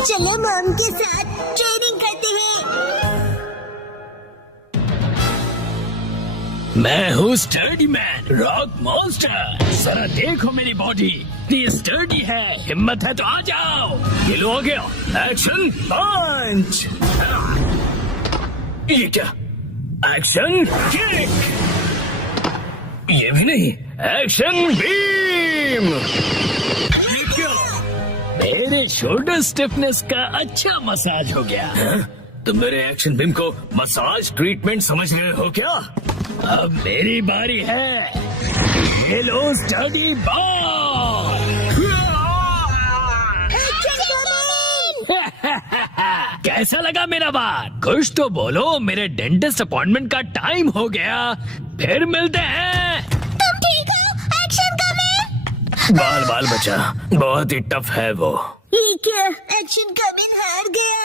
चलो मॉम के साथ ट्रेनिंग करते हैं। मैं हूँ स्टर्डी मैन, रॉक मॉन्स्टर। जरा देखो मेरी बॉडी इतनी स्टर्डी है, हिम्मत है तो आ जाओ। ये लो आ गया, एक्शन पंच। ये क्या, एक्शन किक। ये भी नहीं, एक्शन बीम। ये क्या, मेरे शोल्डर स्टिफनेस का अच्छा मसाज हो गया। तुम मेरे एक्शन बीम को मसाज ट्रीटमेंट समझ रहे हो क्या? अब मेरी बारी है, ये लो स्टडी बॉल। कैसा लगा मेरा बात? कुछ तो बोलो, मेरे डेंटिस्ट अपॉइंटमेंट का टाइम हो गया, फिर मिलते हैं। तुम ठीक हो एक्शन कमिन? बाल बाल बचा, बहुत ही टफ है वो। ये क्या, एक्शन कमिन हार गया।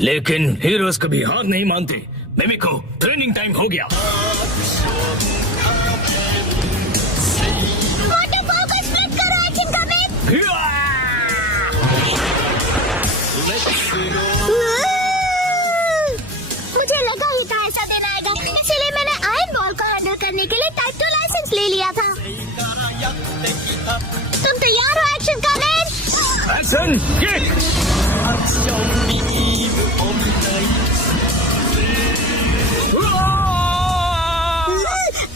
लेकिन हीरोज कभी हार नहीं मानते। मिमिको, ट्रेनिंग टाइम हो गया। वाटरफॉल को स्प्लिट करो एक्शन कमिन। मुझे लगा ही था ऐसा दिन आएगा, इसीलिए मैंने आयरन बॉल को हैंडल करने के लिए टाइप 2 लाइसेंस ले लिया था। तुम तैयार हो action coming? Action kick.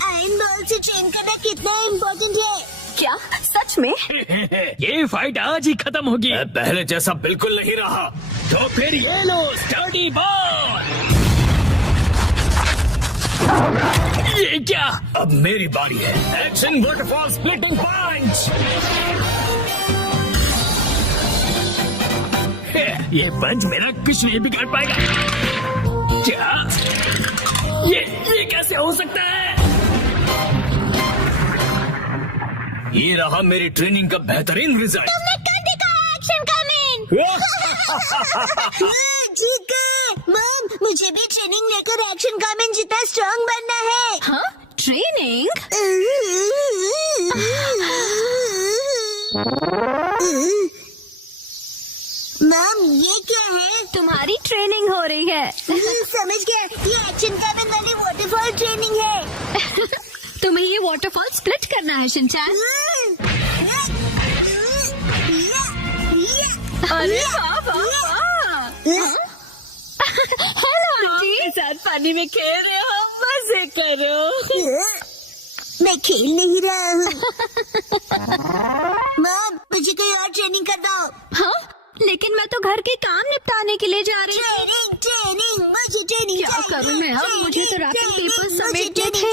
Iron ball से ट्रेन करना कितना इम्पोर्टेंट है? क्या सच में? ये फाइट आज ही खत्म होगी। पहले जैसा बिल्कुल नहीं रहा। तो फिर ये लो स्टडी बॉल। ये क्या, अब मेरी बारी है। एक्शन वाटरफॉल स्प्लिटिंग पंच। ये पंच मेरा कुछ नहीं बिगाड़ पाएगा। क्या, ये कैसे हो सकता है? ये रहा मेरी ट्रेनिंग का बेहतरीन रिजल्ट। तुमने कर दिखाया एक्शन कमिन। ठीक है मॉम, मुझे भी ट्रेनिंग लेकर एक्शन कमिन जितना स्ट्रांग बनना है। हाँ, ट्रेनिंग? मॉम ये क्या है? तुम्हारी ट्रेनिंग हो रही है। समझ गया, ये एक्शन कमिन वाली वाटरफॉल ट्रेनिंग है। तुम्हें ये वाटरफॉल स्प्लिट करना है शिनचैन। अरे वाह वाह वाह। हेलो आंटी, साथ पानी में खेल रहे हो, मजे करो। मैं खेल नहीं रहा हूँ। मॉम मुझे कोई और ट्रेनिंग कर दो। हाँ, लेकिन मैं तो घर के काम निपटाने के लिए जा रही हूँ। ट्रेनिंग ट्रेनिंग, मुझे ट्रेनिंग क्या करूँ मैं अब? मुझे तो रैपिंग पेपर समेटने थे।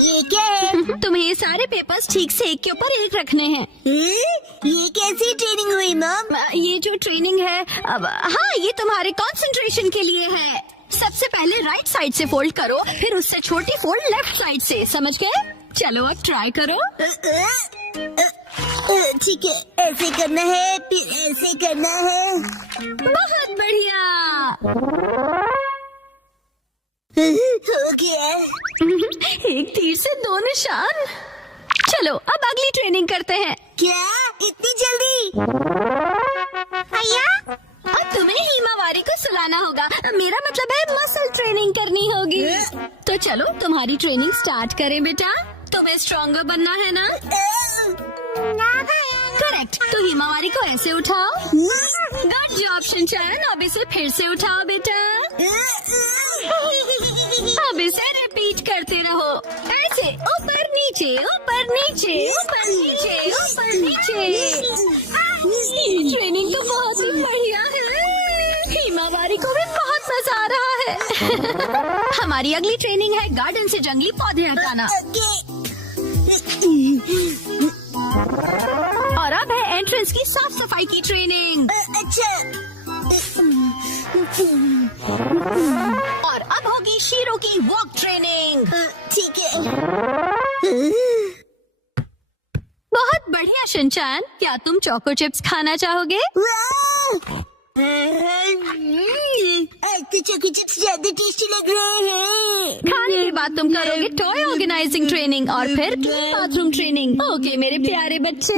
ये क्या है? तुम्हें ये सारे पेपर्स ठीक से एक के ऊपर एक रखने हैं। ये कैसी ट्रेनिंग हुई मॉम? ये जो ट्रेनिंग है, अब हाँ, ये तुम्हारे कंसंट्रेशन के लिए है। सबसे पहले राइट साइड से फोल्ड करो, फिर उससे छोटी फोल्ड लेफ्ट साइड से, समझ गए? चलो अब ट्राई करो। ठीक है, ऐसे करना है, फिर ऐसे करना है। बहुत बढ़िया। हो गया। एक तीर से 2 निशान। चलो अब अगली ट्रेनिंग करते हैं। क्या इतनी जल्दी? भैया, अब तुम्हें हिमावारी को सुलाना होगा। मेरा मतलब है मसल ट्रेनिंग करनी होगी। तो चलो तुम्हारी ट्रेनिंग स्टार्ट करें बेटा। तुम्हें स्ट्रॉन्गर बनना है ना? करेक्ट। तो हिमावारी को ऐसे उठाओ। Good job Shinchan. अब इसे फिर से उठाओ बेटा। अब इसे रिपीट करते रहो, ऐसे ऊपर नीचे ऊपर नीचे ऊपर नीचे ऊपर नीचे। ट्रेनिंग तो बहुत ही बढ़िया है। हिमावारी को भी बहुत मजा आ रहा है। हमारी अगली ट्रेनिंग है गार्डन से जंगली पौधे हटाना। और अब है एंट्रेंस की साफ सफाई की ट्रेनिंग। अच्छा। और अब होगी शीरो की वॉक ट्रेनिंग। ठीक है। बहुत बढ़िया शिनचैन, क्या तुम चोको चिप्स खाना चाहोगे? आज तो चोको चिप्स ज्यादा टेस्टी लग रहे हैं। खाने के बाद तुम करोगे टॉय ऑर्गेनाइजिंग ट्रेनिंग और फिर बाथरूम ट्रेनिंग। ओके मेरे प्यारे बच्चे।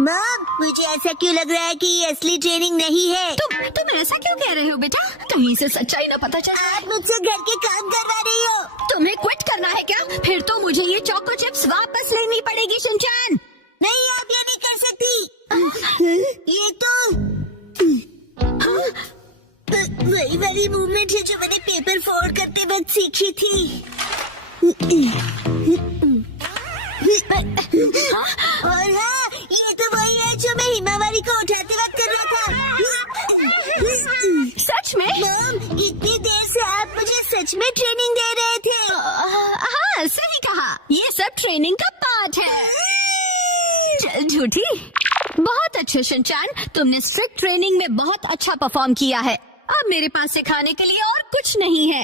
मॉम, मुझे ऐसा क्यों लग रहा है कि ये असली ट्रेनिंग नहीं है? तुम ऐसा क्यों कह रहे हो बेटा? कहीं से सच्चाई न पता चल जाए। आप मुझसे घर के काम करवा रही हो। तुम्हें क्विट करना है क्या? फिर तो मुझे ये चोको चिप्स वापस लेनी पड़ेगी शिनचैन। नहीं, आप ये नहीं कर सकती। ये तो वही वाली मूवमेंट है जो मैंने पेपर फोल्ड करते वक्त सीखी थी। और हाँ, ये तो वही है जो मैं हिमावारी को उठाते वक्त कर रहा था। सच में? मॉम, इतनी देर से आप मुझे सच में ट्रेनिंग दे रहे थे। हाँ, सही कहा। ये सब ट्रेनिंग का पार्ट है। चल झूठी। बहुत अच्छे शिनचैन, तुमने स्ट्रिक्ट ट्रेनिंग में बहुत अच्छा परफॉर्म किया है। अब मेरे पास सिखाने के लिए और कुछ नहीं है।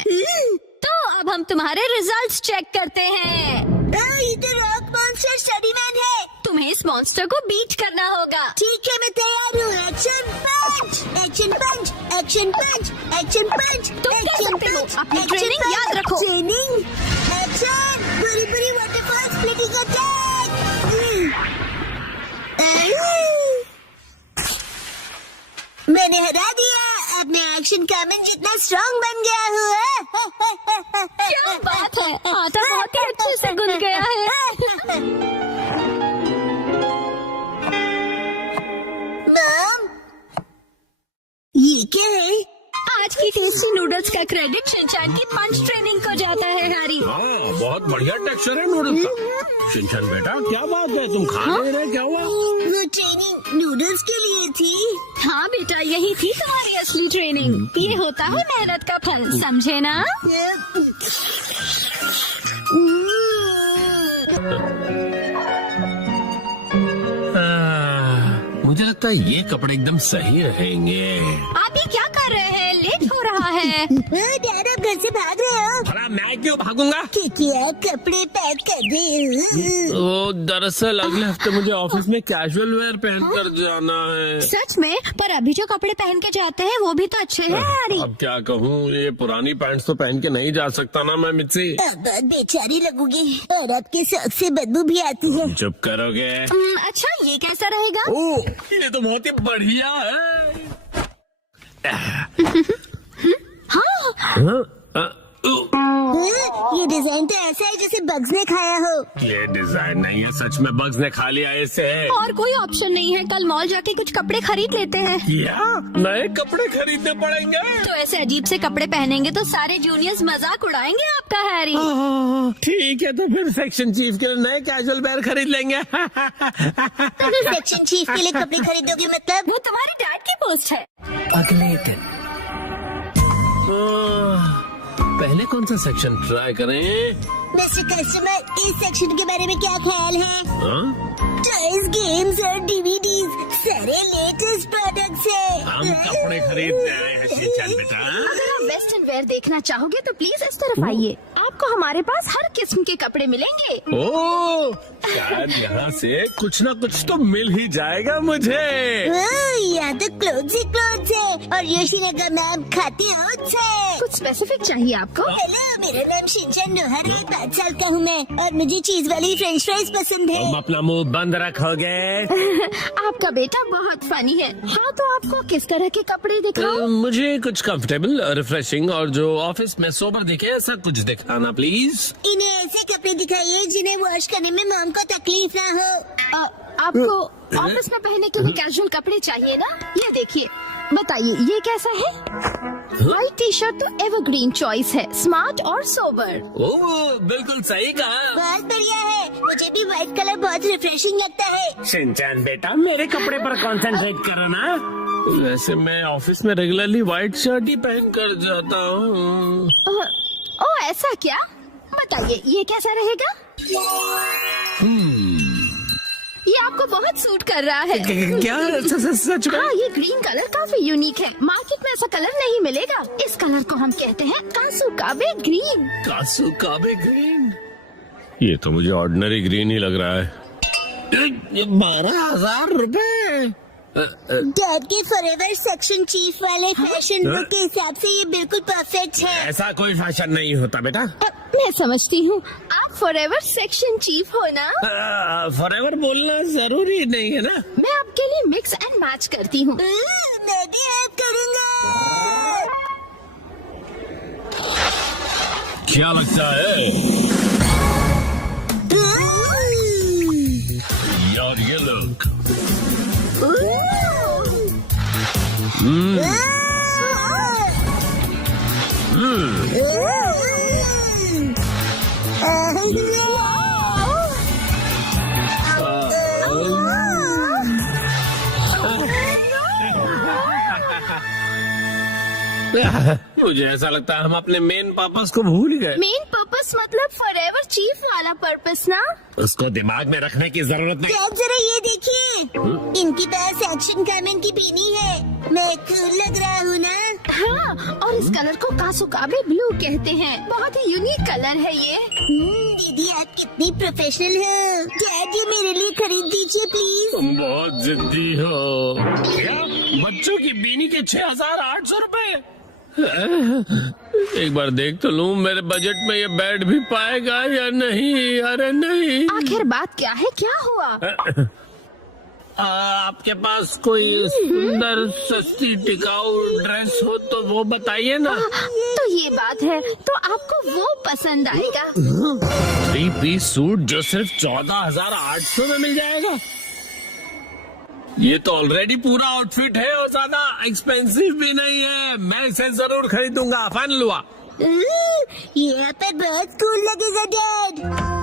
तो अब हम तुम्हारे रिजल्ट्स चेक करते हैं। ये तो रॉक मॉन्स्टर स्टडी मैन है। तुम्हें इस मॉन्स्टर को बीट करना होगा। ठीक है, मैं तैयार हूँ। एक्शन पंच, एक्शन पंच, एक्शन पंच, एक्शन पंच। तुम कर सकते हो। अपनी ट्रेनिंग याद रखो। ट्रेनिंग, एक्शन, पूरी पूरी वाटरफॉल स्प्लिटिंग अटैक। मैंने हरा दिया। अब मैं एक्शन कामन जितना स्ट्रॉन्ग बन गया हूँ। क्या बात है, आटा बहुत ही अच्छे से गुंद गया है। मॉम, ये क्या है? आज की टेस्टी नूडल्स का क्रेडिट शिनचैन की पंच ट्रेनिंग को जाता है हैरी। हाँ, बहुत बढ़िया टेक्सचर है नूडल्स का। शिनचैन बेटा, क्या बात है, तुम खा नहीं रहे? क्या हुआ? वो ट्रेनिंग नूडल्स के लिए थी। हाँ बेटा, यही थी तुम्हारी असली ट्रेनिंग। ये होता है मेहनत का फल, समझे ना? मुझे लगता है ये कपड़े एकदम सही रहेंगे। आप ये क्या कर रहे हैं? लेट हो रहा है। डैड, आप घर से भाग रहे हो? भला मैं क्यों भागूंगा? क्योंकि आप कपड़े पैक कर रहे हो। वो दरअसल अगले हफ्ते मुझे ऑफिस में कैजुअल वेयर पहन कर जाना है। सच में? पर अभी जो कपड़े पहन के जाते हैं वो भी तो अच्छे हैं हैरी। अब क्या कहूँ, ये पुरानी पैंट्स तो पहन के नहीं जा सकता ना मैं मिर्ची। अब बहुत बेचारी लगूंगी और आपके शौक से बदबू भी आती है। चुप करोगे? अच्छा, ये कैसा रहेगा? ओह, ये तो बहुत ही बढ़िया है। ये डिजाइन तो ऐसा है जैसे बग्स ने खाया हो। ये डिजाइन नहीं है, सच में बग्स ने खा लिया इसे। और कोई ऑप्शन नहीं है, कल मॉल जाके कुछ कपड़े खरीद लेते हैं। क्या नए कपड़े खरीदने पड़ेंगे? तो ऐसे अजीब से कपड़े पहनेंगे तो सारे जूनियर्स मजाक उड़ाएंगे आपका हैरी। ठीक है, तो फिर सेक्शन चीफ के लिए नए कैजुअल वेयर खरीद लेंगे। सेक्शन चीफ के लिए कपड़े खरीदोगे मतलब? वो तुम्हारी डैड की पोस्ट है। अगले दिन पहले कौन सा सेक्शन ट्राई करें? मिस्टर कस्टमर, इस सेक्शन के बारे में क्या ख्याल है? हाँ? टॉयज, गेम्स और डीवीडीज, सारे लेटेस्ट प्रोडक्ट्स है। हम कपड़े खरीदने आए हैं शिनचैन बेटा। अगर आप वेस्टर्न वेयर देखना चाहोगे तो प्लीज इस तरफ आइए। आपको हमारे पास हर किस्म के कपड़े मिलेंगे। ओह, शायद यहाँ से कुछ ना कुछ तो मिल ही जाएगा मुझे। यहाँ तो क्लोथ्स ही क्लोथ्स है और योशिनागा मैम खाते ओट्स है। कुछ स्पेसिफिक चाहिए आपको? हेलो, मेरा नाम शिनचैन नोहर है, 5 साल का हूँ मैं और मुझे चीज वाली फ्रेंच फ्राइज पसंद है। तुम अपना मुंह बंद रखोगे? आपका बेटा बहुत फनी है। हाँ, तो आपको किस तरह के कपड़े दिखाऊं? मुझे कुछ कंफर्टेबल, रिफ्रेशिंग और जो ऑफिस में सोबर दिखे ऐसा कुछ दिखाना प्लीज। इन्हें ऐसे कपड़े दिखाइए जिन्हें वॉश करने में मॉम को तकलीफ ना हो। आपको ऑफिस में पहनने के लिए कैजुअल कपड़े चाहिए ना? ये देखिए, बताइए ये कैसा है? व्हाइट टी शर्ट तो एवरग्रीन चॉइस है, स्मार्ट और सोबर। ओह, बिल्कुल सही कहा। बहुत बढ़िया है, मुझे भी व्हाइट कलर बहुत रिफ्रेशिंग लगता है। शिनचैन बेटा, मेरे कपड़े पर कंसंट्रेट करो ना। वैसे मैं ऑफिस में रेगुलरली व्हाइट शर्ट ही पहन कर जाता हूँ। ओ, ऐसा क्या? बताइए ये कैसा रहेगा? ये आपको बहुत सूट कर रहा है। क्या सच में? हाँ, ये ग्रीन कलर काफी यूनिक है। मार्केट में ऐसा कलर नहीं मिलेगा। इस कलर को हम कहते हैं कासुकाबे ग्रीन। कासुकाबे ग्रीन? ये तो मुझे ऑर्डिनरी ग्रीन ही लग रहा है। 12,000 रुपए। डैड के फॉरएवर सेक्शन चीफ वाले फैशन लुक के हिसाब से ये बिल्कुल परफेक्ट है। ऐसा कोई फैशन नहीं होता बेटा। मैं समझती हूँ, आप फॉरएवर सेक्शन चीफ हो ना? फॉरएवर बोलना जरूरी नहीं है ना। मैं मिक्स एंड मैच करती हूँ। मैं भी हेल्प करूँगा। क्या लगता है यार, ये लोग मुझे ऐसा लगता है हम अपने मेन पर्पस को भूल ही गए। मेन पर्पस मतलब फॉरएवर चीफ वाला पर्पस ना? उसको दिमाग में रखने की जरूरत नहीं। आप जरा ये देखिए, इनके पास एक्शन कामन की बीनी है। मैं कूल लग रहा हूँ ना? हाँ, और इस कलर को कासुकाबे ब्लू कहते हैं। बहुत ही यूनिक कलर है ये। दीदी आप कितनी प्रोफेशनल हो। डैड ये मेरे लिए खरीद दीजिए प्लीज। तुम बहुत जिद्दी हो। क्या बच्चों की बीनी के 6,800 रुपए? एक बार देख तो लूं मेरे बजट में ये बैठ भी पाएगा या नहीं। अरे नहीं। आखिर बात क्या है, क्या हुआ? आपके पास कोई सुंदर सस्ती टिकाऊ ड्रेस हो तो वो बताइए ना। तो ये बात है, तो आपको वो पसंद आएगा। 3 पीस सूट जो सिर्फ 14,800 में मिल जाएगा। ये तो ऑलरेडी पूरा आउटफिट है और ज्यादा एक्सपेंसिव भी नहीं है। मैं इसे जरूर खरीदूंगा। फाइनल हुआ। यहाँ पर बहुत कूल लगेगा डैड।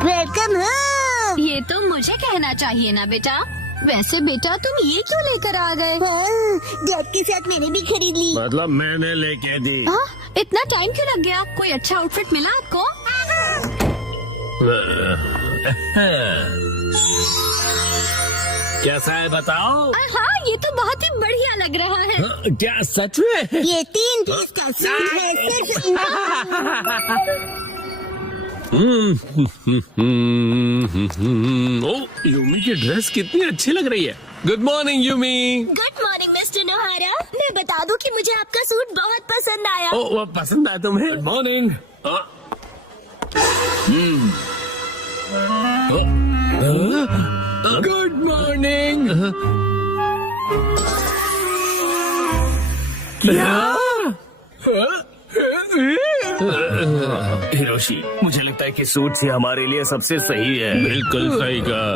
Welcome home. ये तो मुझे कहना चाहिए ना बेटा। वैसे बेटा तुम ये क्यों लेकर आ गए? डैड के साथ मैंने भी खरीद ली। मतलब मैंने लेके दी। हाँ, इतना टाइम क्यों लग गया? कोई अच्छा आउटफिट मिला आपको? कैसा है बताओ? हाँ, ये तो बहुत ही बढ़िया लग रहा है। क्या सच में? ये 3 पीस का सूट है सिर्फ। ओ, यूमी की ड्रेस कितनी अच्छी लग रही है। Good morning Yumi. Good morning mister नोहारा। मैं बता दूं कि मुझे आपका सूट बहुत पसंद आया। ओ, वो पसंद आया तुम्हें? Good morning. Good morning. Hiroshi, मुझे लगता है कि सूट ही हमारे लिए सबसे सही है। बिल्कुल सही कहा।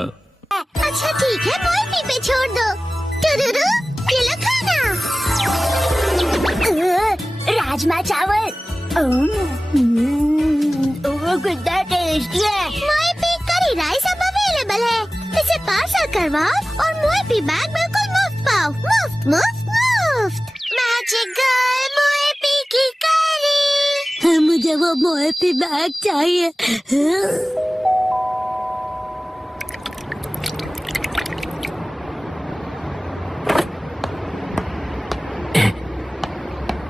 अच्छा ठीक है, मोहिनी पे छोड़ दो। टुरुरु, ये लो खाना। राजमा चावल। कितना टेस्टी है। मोहिनी करी राइस अब अवेलेबल है। इसे पार्सल करवाओ और मोहिनी बैग बिल्कुल मुफ्त पाओ। मुफ्त मुफ्त मुफ्त। मैजिकल मोहिनी की करी। मुझे वो मोहिनी बैग चाहिए।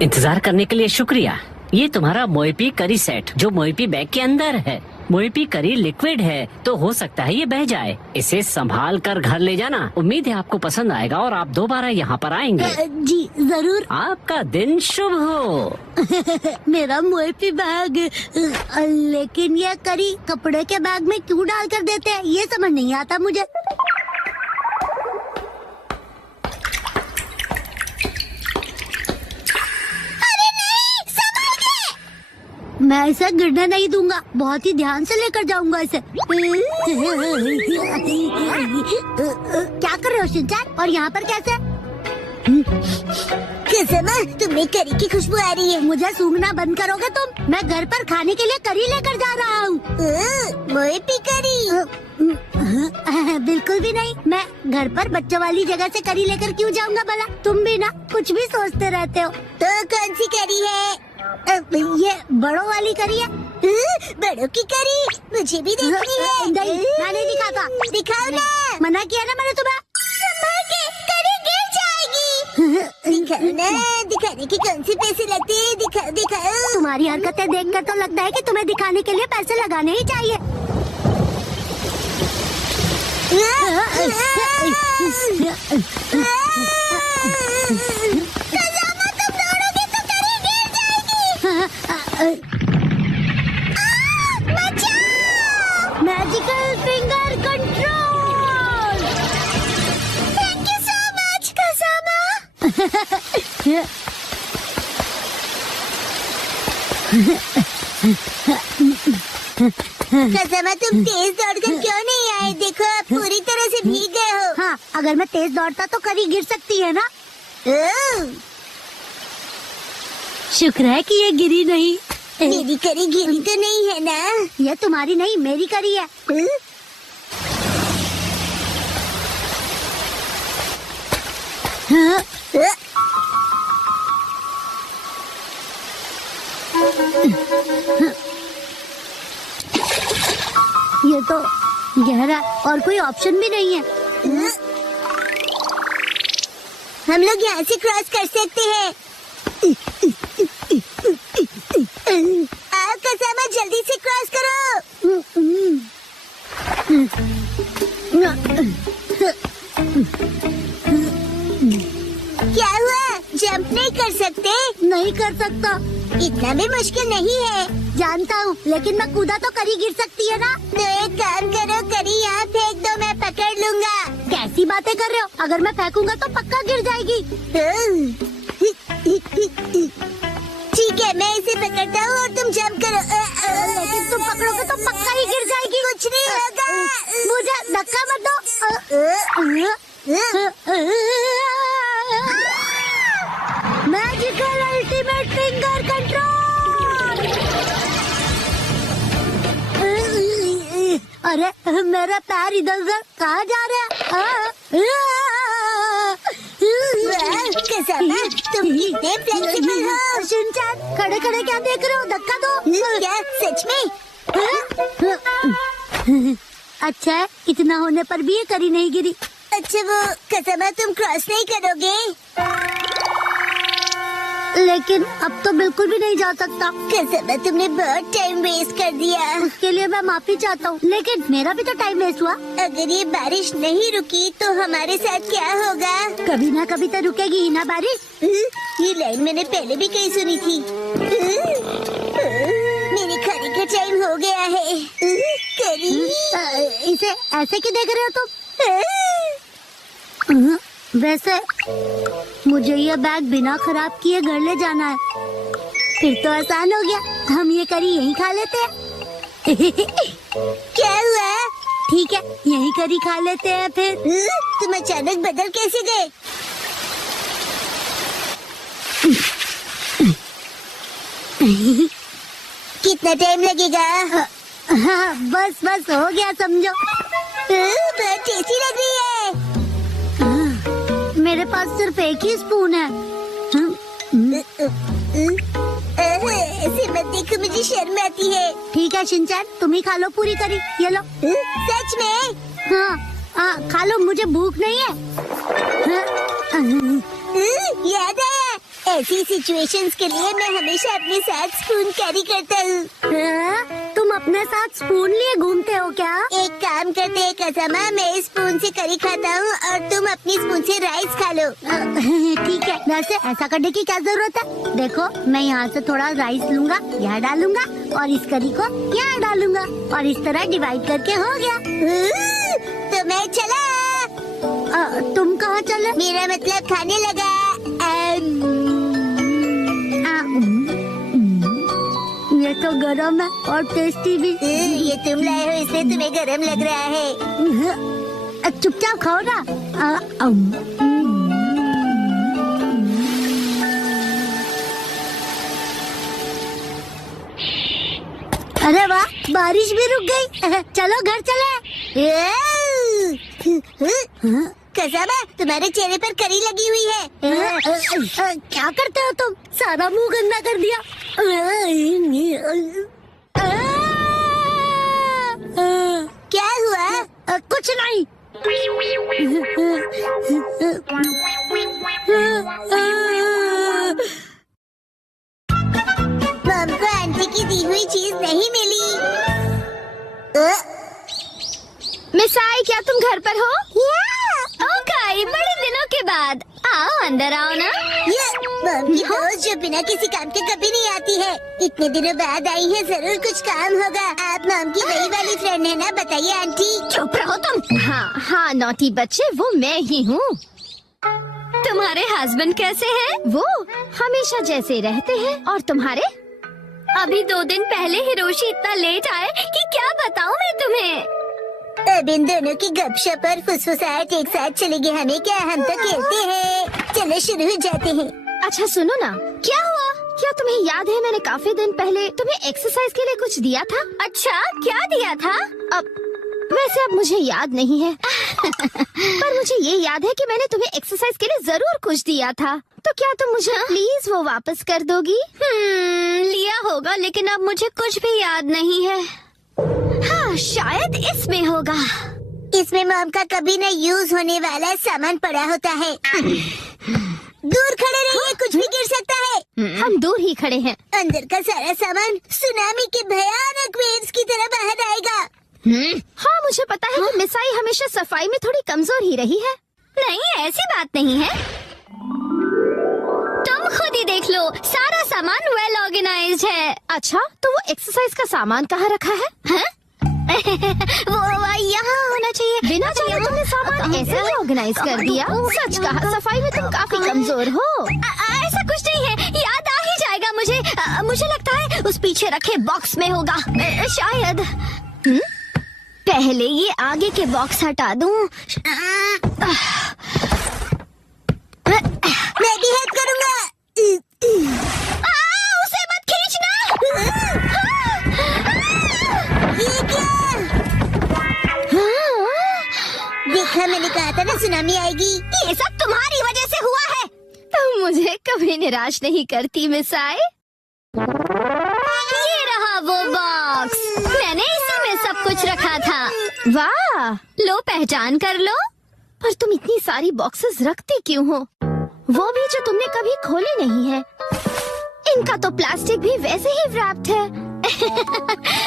इंतजार करने के लिए शुक्रिया। ये तुम्हारा मोएपी करी सेट जो मोएपी बैग के अंदर है। मोएपी करी लिक्विड है तो हो सकता है ये बह जाए। इसे संभाल कर घर ले जाना। उम्मीद है आपको पसंद आएगा और आप दोबारा यहाँ पर आएंगे। जी जरूर। आपका दिन शुभ हो। मेरा मोएपी बैग। लेकिन ये करी कपड़े के बैग में क्यों डाल कर देते हैं, ये समझ नहीं आता मुझे। मैं इसे गिरने नहीं दूंगा। बहुत ही ध्यान से लेकर जाऊंगा इसे। क्या कर रहे हो शिनचैन? और यहाँ पर कैसे? तुम्हें करी की खुशबू आ रही है। मुझे सूंघना बंद करोगे तुम? मैं घर पर खाने के लिए करी लेकर जा रहा हूँ। मोएपी करी? बिल्कुल भी नहीं। मैं घर पर बच्चों वाली जगह से करी लेकर क्यों जाऊंगा भला? तुम भी ना कुछ भी सोचते रहते हो। तो कौन सी करी है? ये बड़ों वाली करी है। बड़ों की करी मुझे भी देखनी है। नहीं, मैं नहीं दिखाता। दिखाओ ना। मना किया ना मैंने तुम्हें। संभाल के, करी गिर जाएगी। दिखाओ ना। दिखाने की कौन सी पैसे लगते हैं? दिखाओ दिखाओ। तुम्हारी हरकतें देखकर तो लगता है कि तुम्हें दिखाने के लिए पैसे लगाने ही चाहिए। Magical finger control. Thank you so much. कसमा तुम तेज दौड़कर क्यों नहीं आए? देखो आप पूरी तरह से भीग गए हो। हाँ, अगर मैं तेज दौड़ता तो करी गिर सकती है ना। शुक्र है कि ये गिरी नहीं। मेरी करी गिरी तो नहीं है ना? ये तुम्हारी नहीं, मेरी करी है। ये तो गहरा और कोई ऑप्शन भी नहीं है। हम लोग यहाँ से क्रॉस कर सकते हैं। आओ कसमा, जल्दी से क्रॉस करो। क्या हुआ? जंप नहीं कर सकते? नहीं कर सकता। इतना भी मुश्किल नहीं है। जानता हूँ, लेकिन मैं कूदा तो करी गिर सकती है ना। तो एक काम करो, करी यहाँ फेंक दो, मैं पकड़ लूंगा। कैसी बातें कर रहे हो? अगर मैं फेंकूंगा तो पक्का गिर जाएगी। ठीक है, मैं इसे पकड़ता हूँ और तुम जंप करो। लेकिन तुम पकड़ोगे तो पक्का ही गिर जाएगी। कुछ नहीं होगा, मुझे धक्का मत दो। Magical ultimate finger control. अरे मेरा पैर इधर उधर कहाँ जा रहा है? तुम कितने फ्लेक्सिबल हो। शिनचैन, खड़े खड़े क्या देख रहे हो? धक्का दो। क्या सच में? अच्छा है, इतना होने पर भी ये करी नहीं गिरी। अच्छा वो कसमा, तुम क्रॉस नहीं करोगे? लेकिन अब तो बिल्कुल भी नहीं जा सकता। कसमा, तुमने बहुत टाइम वेस्ट कर दिया। उसके लिए मैं माफी चाहता हूँ, लेकिन मेरा भी तो टाइम वेस्ट हुआ। अगर ये बारिश नहीं रुकी तो हमारे साथ क्या होगा? कभी ना कभी तो रुकेगी ही ना बारिश। ये लाइन मैंने पहले भी कहीं सुनी थी। मेरे खाने का टाइम हो गया है। करी, इसे ऐसे क्यों देख रहे हो तुम? वैसे मुझे ये बैग बिना खराब किए घर ले जाना है। फिर तो आसान हो गया, हम ये करी यहीं खा लेते हैं। क्या हुआ? ठीक है, यहीं करी खा लेते हैं फिर। तुम अचानक बदल कैसे गए? कितना टाइम लगेगा? हाँ, बस बस हो गया समझो। बहुत टेस्टी लग रही है। मेरे पास सिर्फ एक ही स्पून है। ऐसे मत देखो, मुझे शर्म आती है। ठीक है शिनचैन, तुम ही खा लो पूरी करी। ये लो। सच में? हाँ, खा लो, मुझे भूख नहीं है। याद आया, ऐसी सिचुएशंस के लिए मैं हमेशा अपने साथ स्पून कैरी करता हूँ। तुम अपने साथ स्पून लिए घूमते हो क्या? एक काम करते हैं कसमा, मैं इस स्पून से करी खाता हूँ और तुम अपनी स्पून से राइस खा लो। ठीक है, वैसे ऐसा करने की क्या जरूरत है? देखो, मैं यहाँ से थोड़ा राइस लूंगा, यहाँ डालूंगा और इस करी को यहाँ डालूंगा और इस तरह डिवाइड करके हो गया। तो मैं चला। तुम कहाँ चले? मेरा मतलब खाने लगा। ये तो गरम है और टेस्टी भी। ये तुम लाए हो इसलिए तुम्हें गरम लग रहा है। चुपचाप खाओ ना। अरे वाह, बारिश भी रुक गई। चलो घर चले। कसमा, तुम्हारे चेहरे पर करी लगी हुई है। क्या करते हो तुम? सारा मुंह गंदा कर दिया। क्या हुआ? कुछ नहीं। मम को आंटी की दी हुई चीज नहीं मिली। मिस आई, क्या तुम घर पर हो? ओके, बड़े दिनों के बाद। आओ अंदर आओ ना। मम की दोस्त जो बिना किसी काम के कभी नहीं आती है, इतने दिनों बाद आई है, जरूर कुछ काम होगा। आप मम की वही वाली फ्रेंड है ना? बताइए आंटी। चुप रहो तुम। हाँ, नौटी बच्चे, वो मैं ही हूँ। तुम्हारे हस्बैंड कैसे हैं? वो हमेशा जैसे रहते हैं। और तुम्हारे? अभी 2 दिन पहले हिरोशी इतना लेट आए कि क्या बताऊं मैं तुम्हें। अब इन दोनों की गपशप और फुसफुसाहट एक साथ चलेगी हमें क्या? हम तो खेलते हैं। चलो शुरू हो जाते हैं। अच्छा सुनो ना, क्या हुआ? क्या तुम्हें याद है मैंने काफी दिन पहले तुम्हें एक्सरसाइज के लिए कुछ दिया था? अच्छा, क्या दिया था? वैसे अब मुझे याद नहीं है पर मुझे ये याद है कि मैंने तुम्हें एक्सरसाइज के लिए जरूर कुछ दिया था। तो क्या तुम मुझे प्लीज वो वापस कर दोगी? लिया होगा लेकिन अब मुझे कुछ भी याद नहीं है। हाँ, शायद इसमें होगा। इसमें मॉम का कभी न यूज होने वाला सामान पड़ा होता है। दूर खड़े रहिए, कुछ भी गिर सकता है। हम दूर ही खड़े हैं। अंदर का सारा सामान सुनामी के भयानक वेव्स की तरह बाहर आएगा। हाँ, मुझे पता है कि मिसाई हमेशा सफाई में थोड़ी कमजोर ही रही है। नहीं, ऐसी बात नहीं है। तुम खुद ही देख लो, सारा सामान वेल ऑर्गेनाइज्ड है। अच्छा, तो वो एक्सरसाइज का सामान कहाँ रखा है? वो यहाँ होना चाहिए। बिना जाने तुमने सामान ऐसे ही ऑर्गेनाइज कर दिया। सच कहा, सफाई में तुम काफी कमजोर हो। ऐसा कुछ नहीं है, याद आ ही जाएगा मुझे। मुझे लगता है उस पीछे रखे बॉक्स में होगा। शायद। पहले ये आगे के बॉक्स हटा दूं। मैं भी हेल्प करूँगा। उसे मत खींचना। ये क्या? देखा, मैंने कहा था ना सुनामी आएगी। ये सब तुम्हारी वजह से हुआ है। तुम मुझे कभी निराश नहीं करती मिसाई। ये रहा वो बॉक्स, मैंने इसी में सब कुछ रखा था। वाह, लो पहचान कर लो। पर तुम इतनी सारी बॉक्सेस रखती क्यों हो? वो भी जो तुमने कभी खोले नहीं है। इनका तो प्लास्टिक भी वैसे ही रैप्ड है।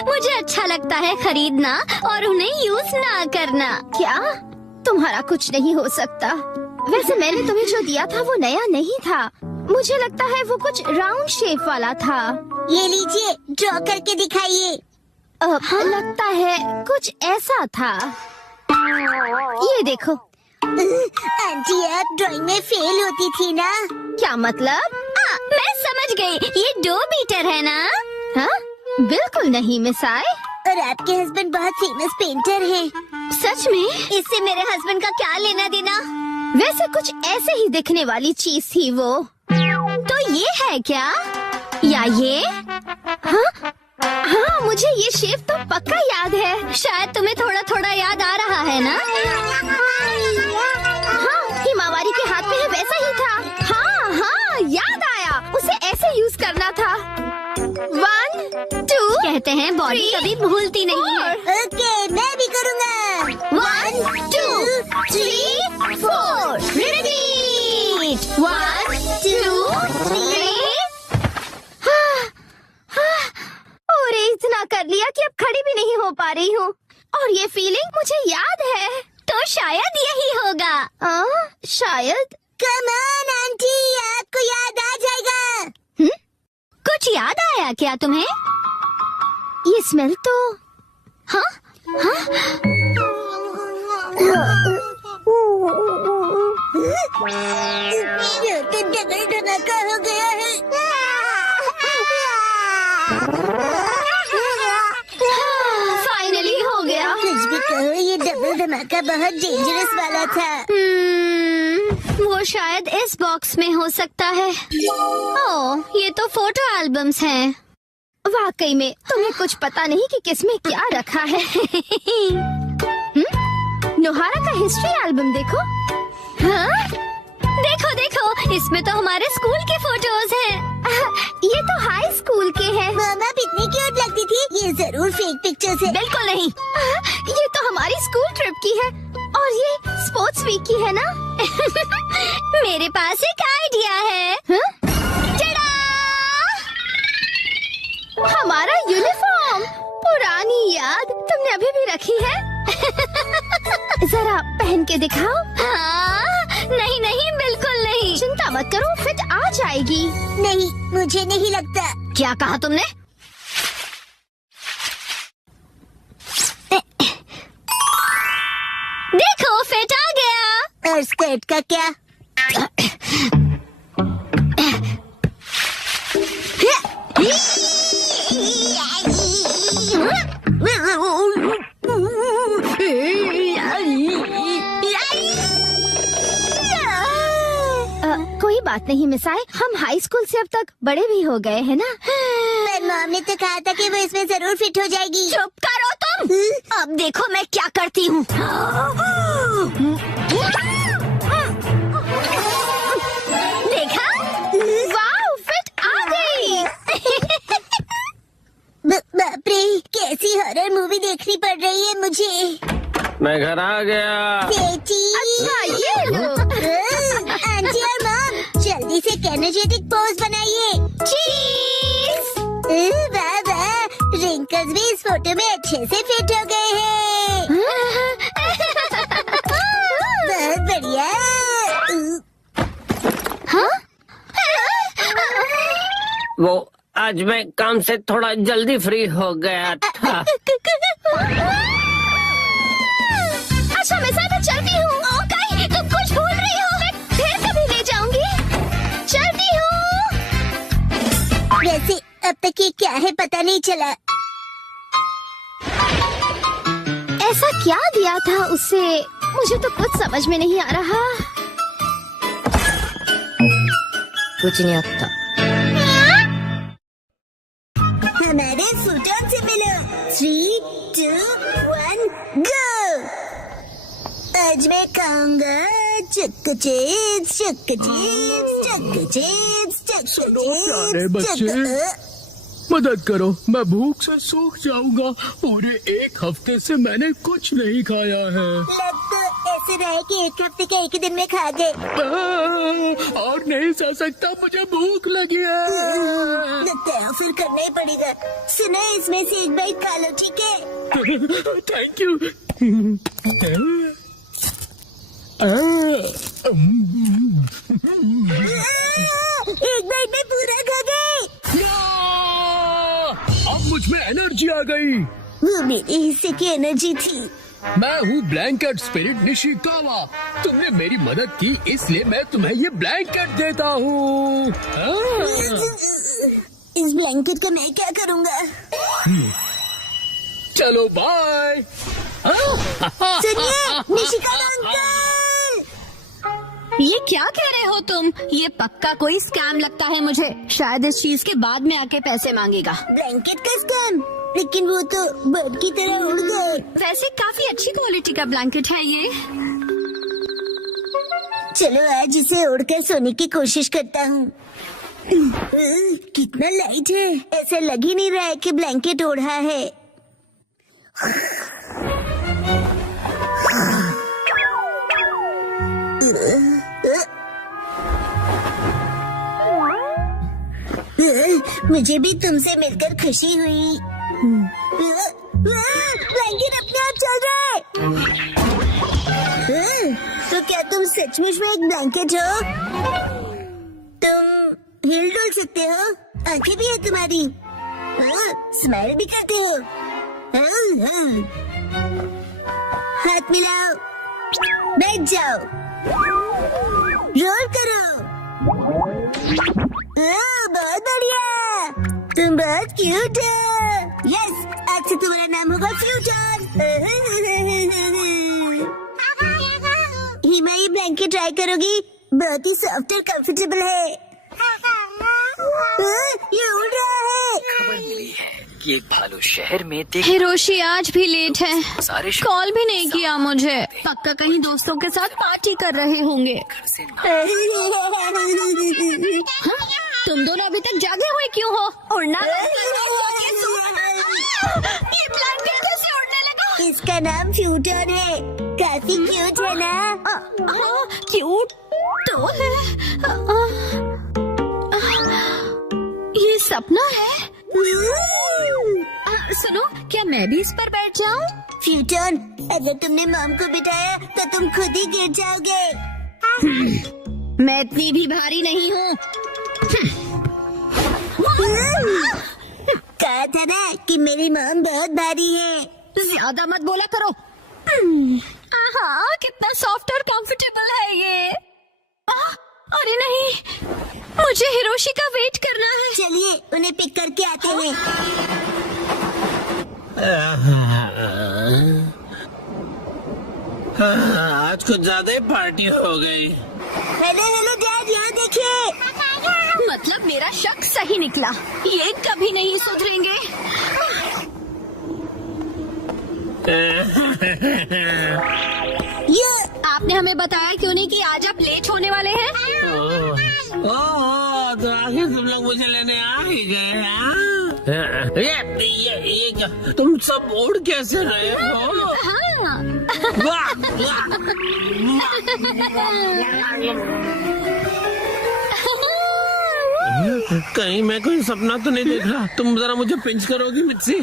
मुझे अच्छा लगता है खरीदना और उन्हें यूज ना करना। क्या? तुम्हारा कुछ नहीं हो सकता। वैसे मैंने तुम्हें जो दिया था वो नया नहीं था। मुझे लगता है वो कुछ राउंड शेप वाला था। ये लीजिए, ड्रॉ करके दिखाइए। लगता है कुछ ऐसा था। ये देखो। आंटी, आप ड्राइंग में फेल होती थी ना? क्या मतलब? मैं समझ गई, ये डो बीटर है ना? हाँ? बिल्कुल नहीं मिसाई। और आपके हस्बैंड बहुत फेमस पेंटर हैं। सच में? इससे मेरे हस्बैंड का क्या लेना देना? वैसे कुछ ऐसे ही दिखने वाली चीज थी वो। तो ये है क्या? या ये? हाँ, मुझे ये शेप तो पक्का याद है। शायद तुम्हें थोड़ा थोड़ा याद आ रहा है ना? हाँ, हिमावारी के हाथ में है वैसा ही था। हाँ, याद आया। उसे ऐसे यूज करना था। 1 2 कहते हैं बॉडी कभी भूलती नहीं है। ओके, मैं भी करूँगा। 1 2 3 4 रिपीट। 1 2 3। और इतना कर लिया कि अब खड़ी भी नहीं हो पा रही हूँ। और ये फीलिंग मुझे याद है। तो शायद यही होगा। शायद। कम ऑन आंटी, आपको याद आ जाएगा। कुछ याद आया क्या तुम्हें? ये स्मेल तो। हाँ? ये तो डबल धमाका हो गया है। फाइनली हो गया। कुछ भी कहो, ये डबल धमाका बहुत डेंजरस वाला था। वो शायद इस बॉक्स में हो सकता है। ओह, ये तो फोटो एल्बम्स हैं। वाकई में तुम्हें कुछ पता नहीं कि किसमें क्या रखा है। नोहारा का हिस्ट्री एल्बम देखो। हाँ? देखो देखो, इसमें तो हमारे स्कूल के फोटोज हैं। ये तो हाई स्कूल के हैं। मामा कितनी क्यूट लगती थी। ये जरूर फेक पिक्चर्स है। बिल्कुल नहीं। ये तो हमारी स्कूल ट्रिप की है। और ये स्पोर्ट्स वीक की है ना? मेरे पास एक आइडिया है। टडा! हमारा यूनिफॉर्म। पुरानी याद तुमने अभी भी रखी है? जरा पहन के दिखाओ। नहीं नहीं, बिल्कुल नहीं। चिंता मत करो, फिट आ जाएगी। नहीं, मुझे नहीं लगता। क्या कहा तुमने? देखो, फिट आ गया। और स्कर्ट का क्या? कोई बात नहीं मिसाइल, हम हाई स्कूल से अब तक बड़े भी हो गए हैं ना। पर मॉम ने तो कहा था कि वो इसमें जरूर फिट हो जाएगी। चुप करो तुम। अब देखो मैं क्या करती हूँ। देखा? वाह, फिट आ गई। बाप रे, कैसी हॉरर मूवी देखनी पड़ रही है मुझे। मैं घर आ गया। बेटी। अच्छा ये लो। आंटी और मॉम, जल्दी से एनर्जेटिक पोज बनाइए। चीज। वाह वाह, रिंकल्स भी इस फोटो में अच्छे से फिट हो गए हैं। बहुत बढ़िया। वो आज मैं काम से थोड़ा जल्दी फ्री हो गया था। अच्छा मैं चलती हूँ। ओके, तुम कुछ भूल रही हो। मैं फिर कभी ले जाऊंगी। चलती हूँ। वैसे अब तक ये क्या है पता नहीं चला। ऐसा क्या दिया था उससे, मुझे तो कुछ समझ में नहीं आ रहा। कुछ नहीं आता। हमारे फुटोन से मिलो। 3, 2, 1, गो। आज मैं खाऊंगा चक्को चिप्स, चक्को चिप्स, चक्को चिप्स, चक्को प्यारे चिप्स, बच्चे। मदद करो, मैं भूख से सूख जाऊंगा। पूरे 1 हफ्ते से मैंने कुछ नहीं खाया है। लग तो ऐसे रहा है कि 1 हफ्ते के 1 दिन में खा गए। और नहीं सह सकता, मुझे भूख लगी है। लगता है फिर करना ही पड़ेगा। सुनो, इसमें से एक बाइट खा लो, ठीक है? Thank you. एक बाइट में पूरा खा गए। अब मुझ में एनर्जी आ गई। वो मेरे हिस्से की एनर्जी थी। मैं हूँ ब्लैंकेट स्पिरिट निशिकावा। तुमने मेरी मदद की, इसलिए मैं तुम्हें ये ब्लैंकेट देता हूँ। इस ब्लैंकेट का मैं क्या करूँगा? चलो बाय। सुनिए, निशिकावा अंकल। ये क्या कह रहे हो तुम? ये पक्का कोई स्कैम लगता है मुझे। शायद इस चीज के बाद में आके पैसे मांगेगा। ब्लैंकेट का स्कैम? लेकिन वो तो बर्ड की तरह उड़ गए। वैसे काफी अच्छी क्वालिटी का ब्लैंकेट है ये। चलो आज इसे ओढ़कर सोने की कोशिश करता हूँ। कितना लाइट है, ऐसा लग ही नहीं रहा है कि ब्लैंकेट ओढ़ा है। मुझे भी तुमसे मिलकर खुशी हुई। ब्लैंकेट अपने आप चल रहा है। तो क्या तुम सचमुच में एक ब्लैंकेट हो? तुम हिल डुल सकते हो, आंखें भी है तुम्हारी, स्माइल भी करते हो। हाथ मिलाओ, बैठ जाओ, रोल करो। बहुत बढ़िया, तुम बहुत क्यूट हो। यस, आज से तुम्हारा नाम होगा फ्यूटन। हिमा, ये ब्लैंकेट ट्राई करोगी? बहुत ही सॉफ्ट और कंफर्टेबल है। ये उड़ रहा है। कि एक भालू शहर में देख हिरोशी आज भी लेट है। सारे कॉल भी नहीं किया मुझे। पक्का कहीं दोस्तों के साथ पार्टी कर रहे होंगे। तुम दोनों अभी तक जागे हुए क्यों हो? उड़ना ये ब्लैंकेट कैसे उड़ने लगा? इसका नाम फ्यूटन है। काफी क्यूट है ना? हाँ, क्यूट तो है। ये सपना है। सुनो, क्या मैं भी इस पर बैठ जाऊं? फ्यूटन, अगर तुमने मॉम को बिठाया तो तुम खुद ही गिर जाओगे। मैं इतनी भी भारी नहीं हूँ। कहा था ना कि मेरी मॉम बहुत भारी है। ज्यादा मत बोला करो। हाँ, कितना सॉफ्ट और कंफर्टेबल है ये। अरे मुझे हिरोशी का वेट करना है। चलिए उन्हें पिक करके आते हैं। आज कुछ ज्यादा ही पार्टी हो गई। हेलो हेलो डैड, यहाँ देखिए। मतलब मेरा शक सही निकला, ये कभी नहीं सुधरेंगे। ये आपने हमें बताया क्यों नहीं कि आज आप लेट होने वाले हैं? ओह, तो आखिर तुम लोग मुझे लेने आ ही गए हाँ? ये क्या, तुम सब उड़ कैसे रहे हो? हाँ। वाह, वाह। कहीं मैं कोई सपना तो नहीं देख रहा? तुम जरा मुझे पिंच करोगी मिर्ची?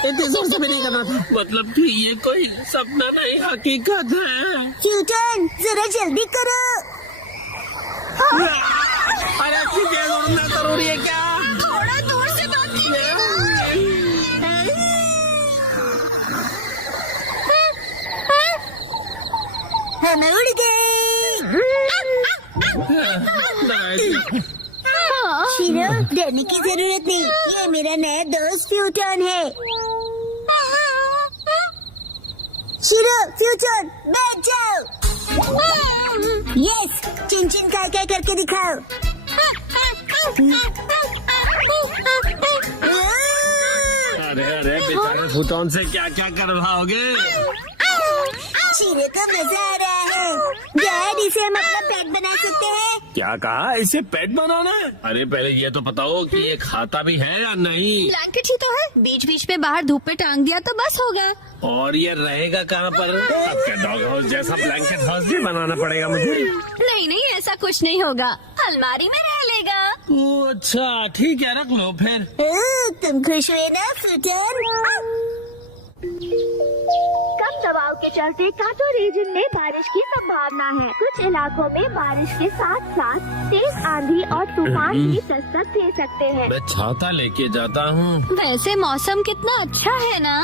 इतनी जोर से भी नहीं करना था। मतलब कि ये कोई सपना नहीं हकीकत है। क्यूटन, जरा जल्दी करो। अरे ठीक है, उड़ना जरूरी है क्या? थोड़ा दूर से बात हम उड़ गए। शिरो, डरने की जरूरत नहीं, ये मेरा नया दोस्त फ्यूटन है। शिरो, फ्यूटन, बैठ जाओ। यस, चिन चिन काय करके दिखाओ। अरे अरे बेचारे फुटोन से क्या क्या करवाओगे? शिरो को मजा आ रहा है। डैड, इसे हम अपना पेट बना सकते हैं। क्या कहा? इसे पेट बनाना है? अरे पहले ये तो बताओ कि ये खाता भी है या नहीं? ब्लैंकेट ही तो है, बीच बीच में बाहर धूप पे टांग दिया तो बस होगा। और ये रहेगा कहाँ पर? आपके डॉग हाउस जैसा ब्लैंकेट हाउस भी बनाना पड़ेगा मुझे। नहीं नहीं, ऐसा कुछ नहीं होगा, अलमारी में रह लेगा। ओह, अच्छा ठीक है, रख लो फिर। तुम खुश हुए ना फ्यूटन? कम दबाव के चलते कांटो रीजन में बारिश की संभावना है। कुछ इलाकों में बारिश के साथ साथ तेज आंधी और तूफान भी दस्तक दे सकते हैं। मैं छाता लेके जाता हूँ। वैसे मौसम कितना अच्छा है ना।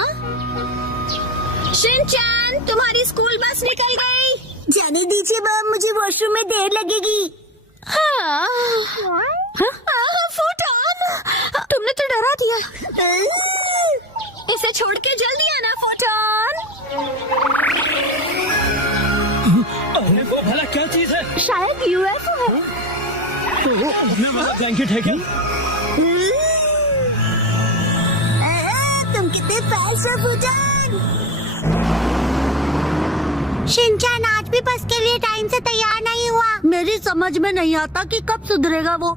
शिनचैन, तुम्हारी स्कूल बस निकल गई। जाने दीजिए मैम, मुझे वॉशरूम में देर लगेगी। हाँ। फुटोन, तुमने तो डरा दिया। इसे छोड़ के जल्दी आना फुटोन। अरे वो भला क्या चीज है? शायद यूएफओ है। ये वाला ब्लैंकेट है क्या? तुम कितने फास्ट हो फुटोन। शिनचैन आज भी बस के लिए टाइम से तैयार नहीं हुआ। मेरी समझ में नहीं आता कि कब सुधरेगा वो।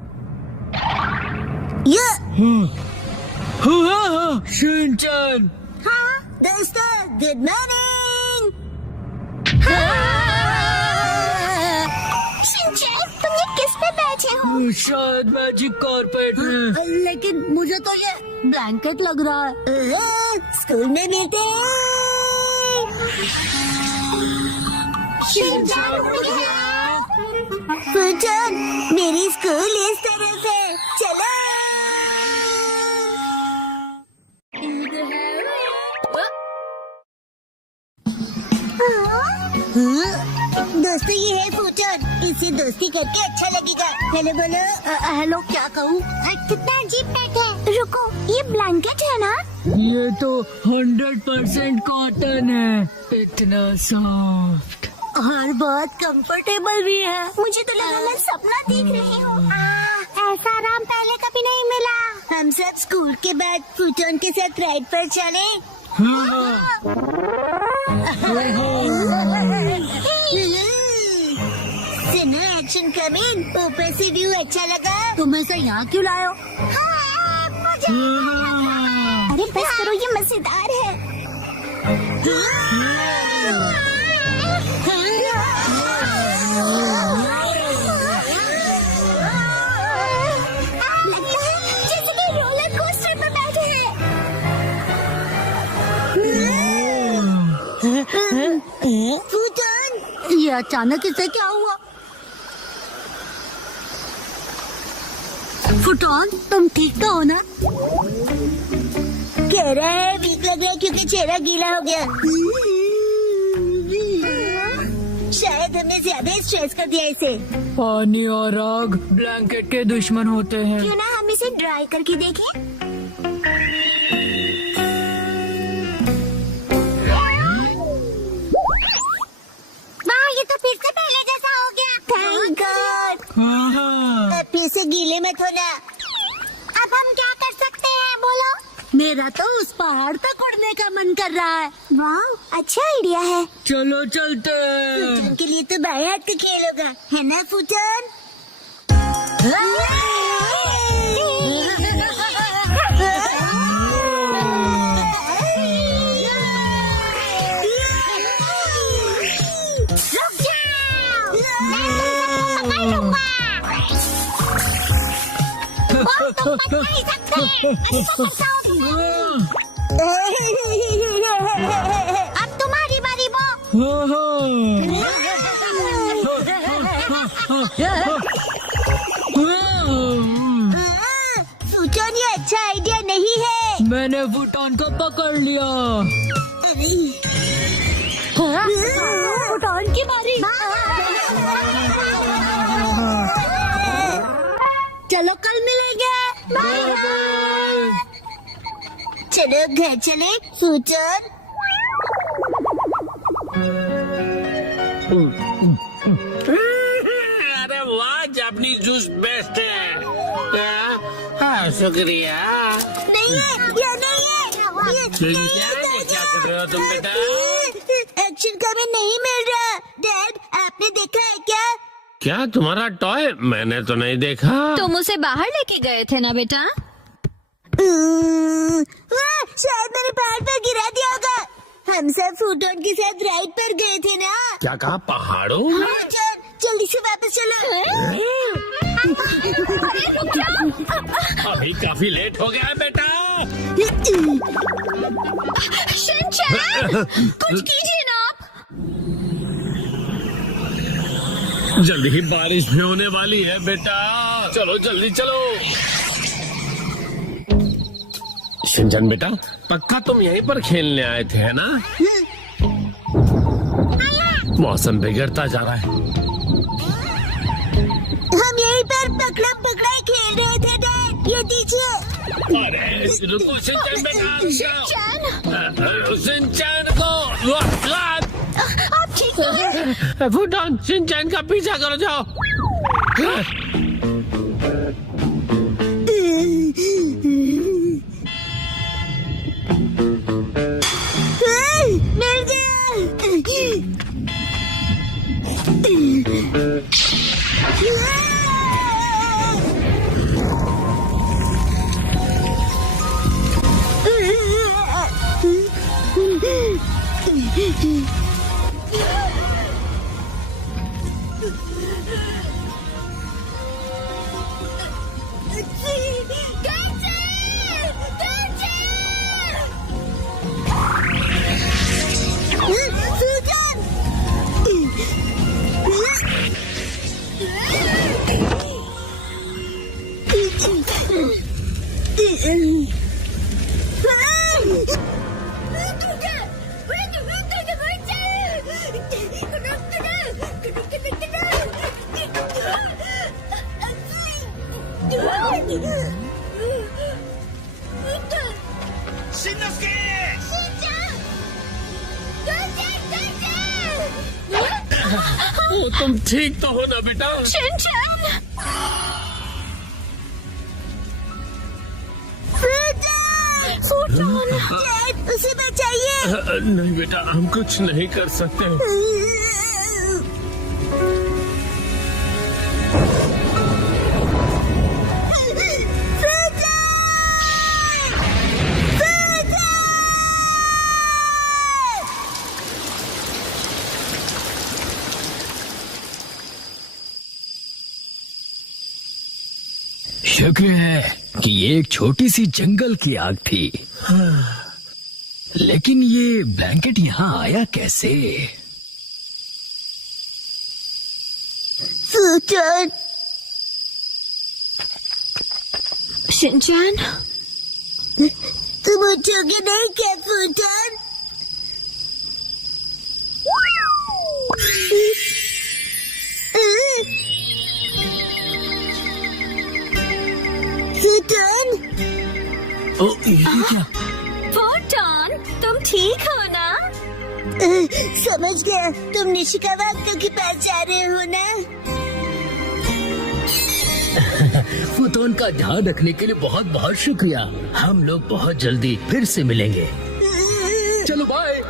शिनचैन, हाँ दोस्तों, गुड मॉर्निंग। शिनचैन, तुम ये किस पे बैठे हो? शायद मैजिक कारपेट है। लेकिन मुझे तो ये ब्लैंकेट लग रहा है। स्कूल में मिलते हैं। फुटोन, मेरी स्कूल इस तरफ है, चलो। दोस्तों, ये है फुटोन, इसे दोस्ती करके अच्छा लगेगा। हेलो बोलो। हेलो, क्या कहूँ? कितना अजीब पेट है। रुको, ये ब्लैंकेट है ना? ये तो 100% कॉटन है, इतना सॉफ्ट और बहुत कंफर्टेबल भी है। मुझे तो लगा मैं सपना देख रही हूँ। ऐसा आराम पहले कभी नहीं मिला। हम सब स्कूल के बाद फुटोन के साथ राइड पर चले। सुनो, एक्शन कमिंग। ऊपर से व्यू अच्छा लगा। तुम ऐसा यहाँ क्यों लाए हो? अरे बस करो, ये मजेदार है। लगता है जैसे कि रोलर कोस्टर पर बैठे हैं। फुटोन, ये अचानक इसे क्या हुआ? फुटोन, तुम ठीक तो हो ना? कह रहा है वीक लग रहा है क्योंकि चेहरा गीला हो गया। शायद हमें तुमने ज्यादा स्ट्रेस कर दिया इसे। पानी और आग ब्लैंकेट के दुश्मन होते हैं। क्यों ना हम इसे ड्राई करके देखें? वाह, ये तो फिर से पहले जैसा हो गया। Thank God. अब फिर से गीले मत होना। अब हम क्या कर सकते हैं बोलो? मेरा तो उस पहाड़ तक उड़ने का मन कर रहा है। वाह, अच्छा आइडिया है। चलो चलते हैं। फूटन के लिए तो बाएं हाथ का खेल होगा, है ना फूटन? रुक जाओ, मैं तुम सबको पकड़ लूंगा। वो तुम बच नहीं सकते। अब तुम्हारी बारी बो। फूटन, ये अच्छा आइडिया नहीं है। मैंने फूटन को पकड़ लिया। फूटन की बारी। चलो कल मिलेंगे। चलो घर चले फूटन। अरे वाह, जापानी जूस बेस्ट है। हाँ, शुक्रिया। नहीं है, ये नहीं है। ये क्या कर रहे हो तुम बेटा? एक्शन कभी नहीं मिल रहा। डैड, आपने देखा है क्या? क्या तुम्हारा टॉय? मैंने तो नहीं देखा। तुम उसे बाहर लेके गए थे ना बेटा? शायद मैंने पहाड़ पर गिरा दिया होगा। हम सब फूटन के साथ राइड पर गए थे ना। क्या कहा, पहाड़ों? फूटन, जल्दी से वापस चलो। अभी काफी लेट हो गया है बेटा। शिनचैन, कुछ कीजिए ना आप। जल्दी ही बारिश भी होने वाली है बेटा। चलो जल्दी चलो। शिनचैन बेटा, पक्का तुम यहीं पर खेलने आए थे, है ना? मौसम बिगड़ता जा रहा है। हम यहीं पर पकड़म पकड़ाई खेल रहे थे डैड। ये दीजिए। अरे रुको शिनचैन बेटा। शिनचैन को आप ठीक तो हैं? फूटन, शिनचैन का पीछा करो, जाओ। मिल गया। तुम ठीक तो हो ना बेटा? शिनचैन, फूटन, उसे बचाइए। नहीं बेटा, हम कुछ नहीं कर सकते। शुक्र है कि ये एक छोटी सी जंगल की आग थी। लेकिन ये ब्लैंकेट यहाँ आया कैसे? फूटन, शिनचैन, तुम उठोगे नहीं क्या फूटन? ओ, ये क्या? फोटोन, तुम ठीक हो ना? समझ गया, तुम निशिकावा अंकल के पास जा रहे हो ना? फोटोन का ध्यान रखने के लिए बहुत बहुत शुक्रिया। हम लोग बहुत जल्दी फिर से मिलेंगे। चलो बाय।